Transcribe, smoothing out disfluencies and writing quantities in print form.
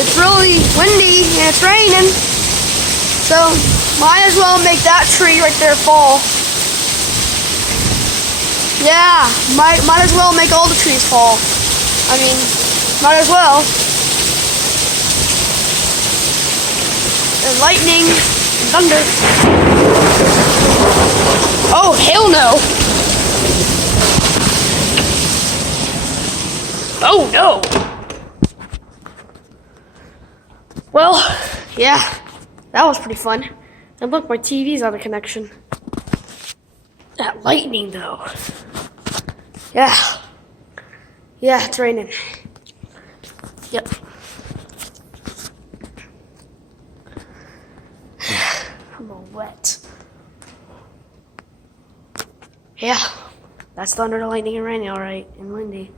it's really windy and it's raining. So might as well make that tree right there fall. Yeah, might as well make all the trees fall. I mean, might as well. And lightning and thunder. Oh, hell no. Oh no. Well, yeah, that was pretty fun. And look, my TV's out of connection. That lightning though. Yeah. Yeah, it's raining. Yep. I'm all wet. Yeah. That's thunder, lightning, and rain, alright, and windy.